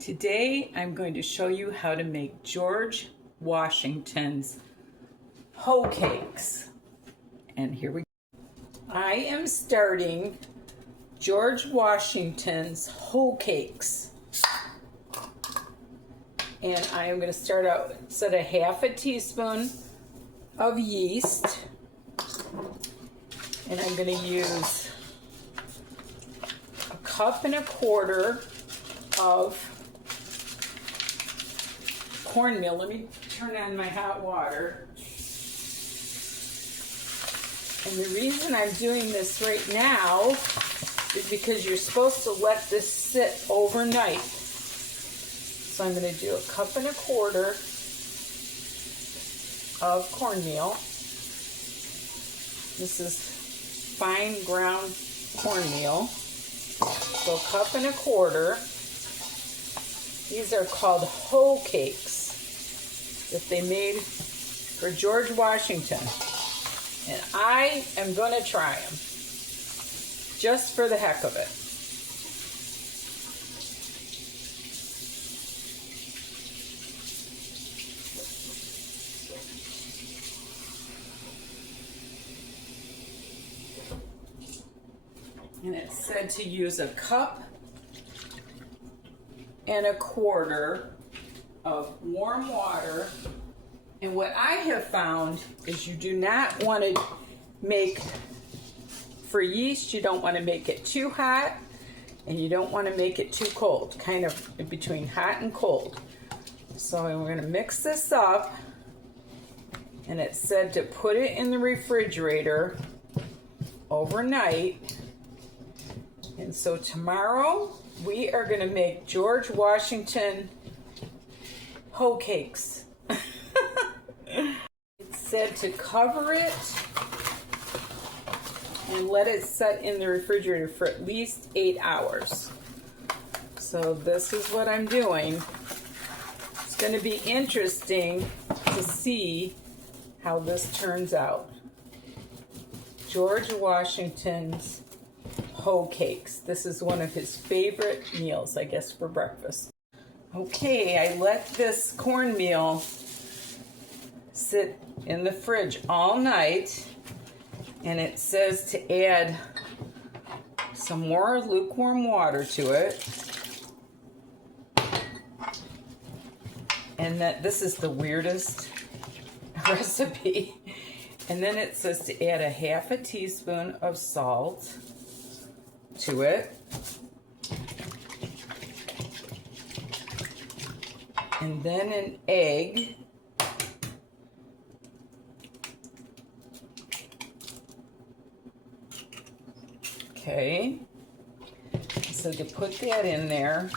Today I'm going to show you how to make George Washington's Hoecakes. And here we go. I am starting George Washington's Hoecakes. And I am going to start out, set a half a teaspoon of yeast. And I'm going to use a cup and a quarter of cornmeal. Let me turn on my hot water. And the reason I'm doing this right now is because you're supposed to let this sit overnight. So I'm going to do a cup and a quarter of cornmeal. This is fine ground cornmeal. So a cup and a quarter. These are called Hoecakes that they made for George Washington. And I am going to try them just for the heck of it. And it said to use a cup and a quarter of warm water. And what I have found is you do not want to make, for yeast, you don't want to make it too hot and you don't want to make it too cold, kind of in between hot and cold. So we're going to mix this up, and it said to put it in the refrigerator overnight. And so tomorrow we are going to make George Washington Hoecakes. It said to cover it and let it set in the refrigerator for at least 8 hours. So this is what I'm doing. It's going to be interesting to see how this turns out. George Washington's Hoecakes. This is one of his favorite meals, I guess, for breakfast. Okay, I let this cornmeal sit in the fridge all night, and it says to add some more lukewarm water to it. And that this is the weirdest recipe. And then it says to add a half a teaspoon of salt to it. And then an egg. Okay. So to put that in there.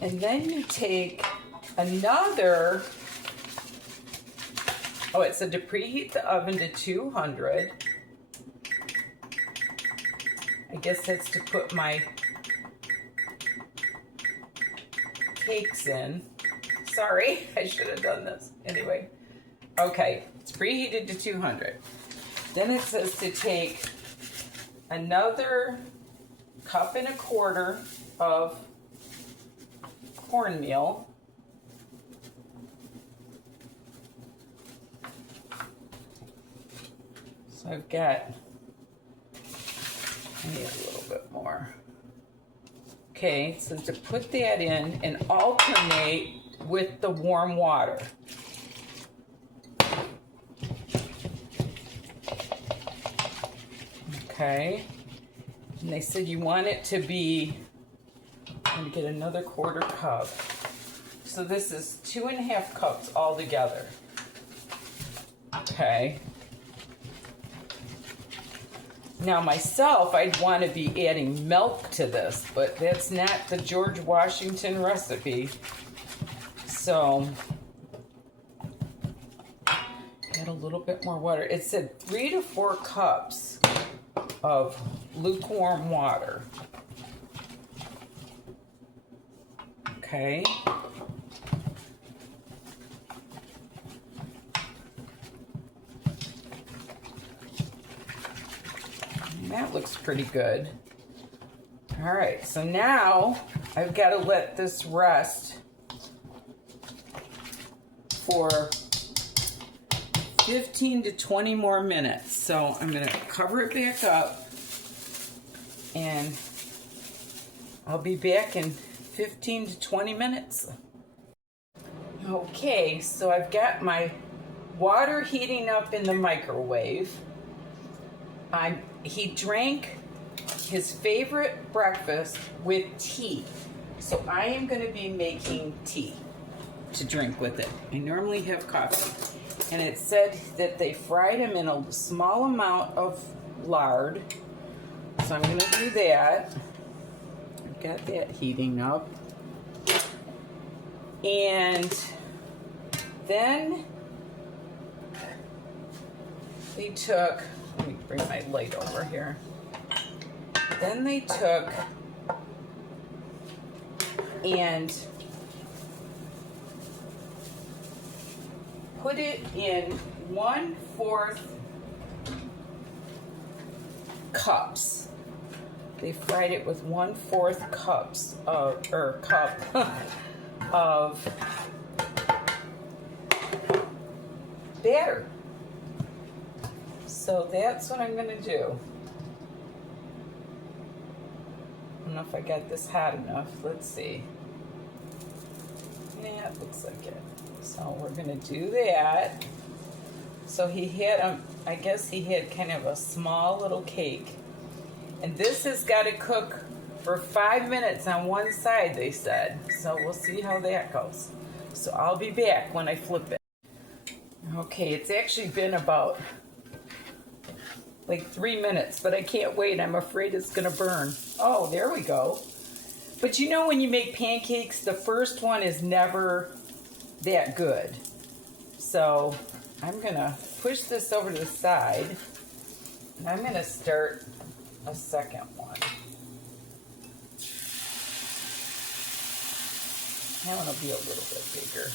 And then you take another, oh, it said to preheat the oven to 200. I guess that's to put my cakes in. Sorry, I should have done this. Anyway, okay, it's preheated to 200. Then it says to take another cup and a quarter of cornmeal. So I've got, I need a little bit more. Okay, so to put that in and alternate with the warm water. Okay, and they said you want it to be, I'm gonna get another quarter cup. So this is 2.5 cups all together. Okay. Now myself, I'd want to be adding milk to this, but that's not the George Washington recipe. So, add a little bit more water. It said 3 to 4 cups of lukewarm water. Okay. That looks pretty good. All right, so now I've got to let this rest for 15 to 20 more minutes. So I'm going to cover it back up, and I'll be back in 15 to 20 minutes. Okay, so I've got my water heating up in the microwave. He drank his favorite breakfast with tea. So I am going to be making tea to drink with it. I normally have coffee. And it said that they fried him in a small amount of lard. So I'm going to do that. I've got that heating up. And then they took, let me bring my light over here. Then they took and put it in 1/4 cups. They fried it with 1/4 cups of, cup of batter. So that's what I'm going to do. I don't know if I got this hot enough. Let's see. Yeah, it looks like it. So we're going to do that. So he had, I guess he had kind of a small little cake. And this has got to cook for 5 minutes on one side, they said. So we'll see how that goes. So I'll be back when I flip it. Okay, it's actually been about like 3 minutes, but I can't wait. I'm afraid it's gonna burn. Oh, there we go. But you know when you make pancakes, the first one is never that good. So I'm gonna push this over to the side, and I'm gonna start a second one. That one will be a little bit bigger.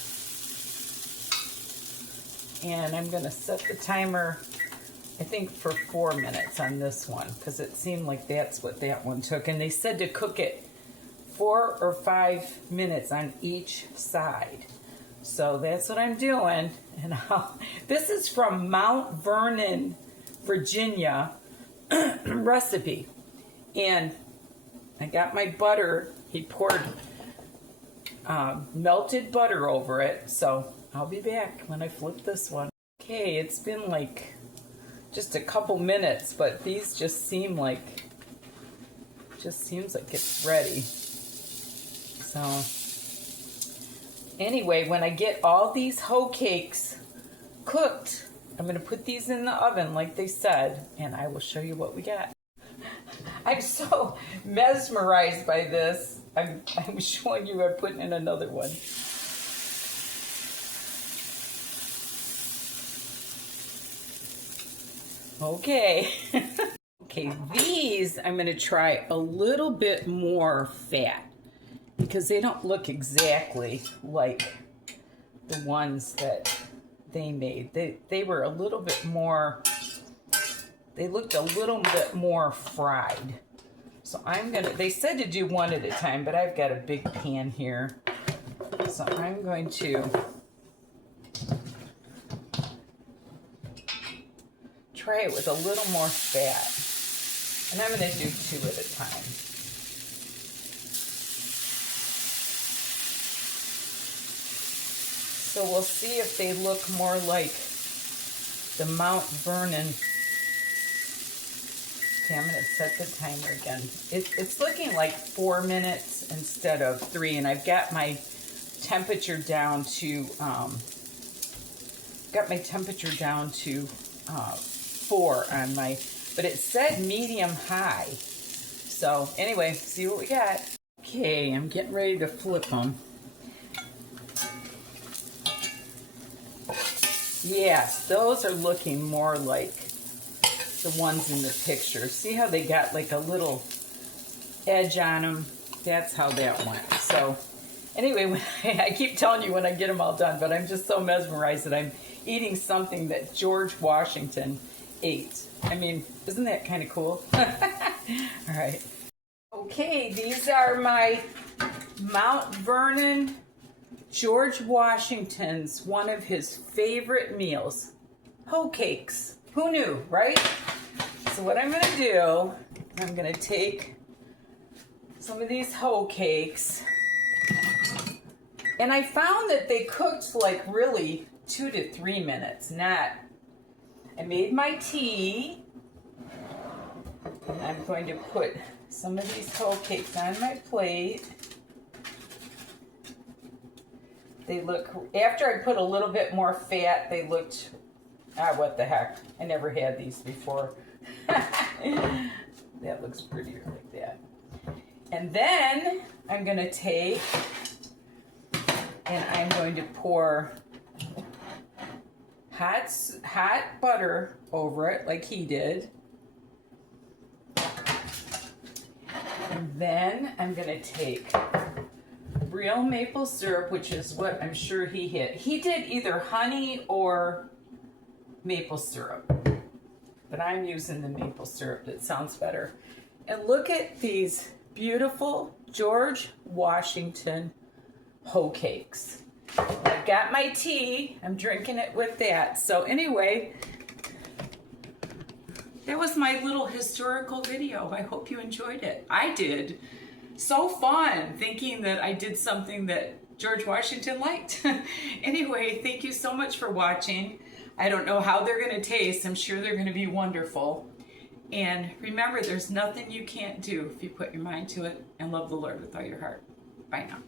And I'm gonna set the timer, I think, for 4 minutes on this one, because it seemed like that's what that one took. And they said to cook it 4 or 5 minutes on each side. So that's what I'm doing. And this is from Mount Vernon, Virginia recipe. And I got my butter. He poured melted butter over it. So I'll be back when I flip this one. Okay, it's been like just a couple minutes, but these just seem like, seems like it's ready. So anyway, when I get all these Hoecakes cooked, I'm going to put these in the oven like they said, and I will show you what we got. I'm so mesmerized by this. I'm showing you, I'm putting in another one. Okay. Okay, these I'm going to try a little bit more fat because they don't look exactly like the ones that they made. They were a little bit more, they looked a little bit more fried. So I'm going to, they said to do one at a time, but I've got a big pan here. So I'm going to try it with a little more fat. And I'm going to do 2 at a time. So we'll see if they look more like the Mount Vernon. Okay, I'm going to set the timer again. It's looking like 4 minutes instead of 3, and I've got my temperature down to 4 on my, but it said medium high. So anyway, see what we got. Okay, I'm getting ready to flip them. Yes, those are looking more like the ones in the picture. See how they got like a little edge on them? That's how that went. So anyway, I keep telling you when I get them all done, but I'm just so mesmerized that I'm eating something that George Washington 8. I mean, isn't that kind of cool? All right. Okay, these are my Mount Vernon George Washington's, one of his favorite meals, Hoecakes. Who knew, right? So what I'm gonna do, I'm gonna take some of these Hoecakes, and I found that they cooked like really 2 to 3 minutes, not. I made my tea, and I'm going to put some of these Hoecakes on my plate. They look, after I put a little bit more fat, they looked, what the heck. I never had these before. That looks prettier like that. And then I'm going to take, and I'm going to pour hot butter over it like he did. And then I'm going to take real maple syrup, which is what I'm sure he had. He did either honey or maple syrup, but I'm using the maple syrup. That sounds better. And look at these beautiful George Washington Hoecakes. I've got my tea. I'm drinking it with that. So anyway, that was my little historical video. I hope you enjoyed it. I did. So fun thinking that I did something that George Washington liked. Anyway, thank you so much for watching. I don't know how they're going to taste. I'm sure they're going to be wonderful. And remember, there's nothing you can't do if you put your mind to it and love the Lord with all your heart. Bye now.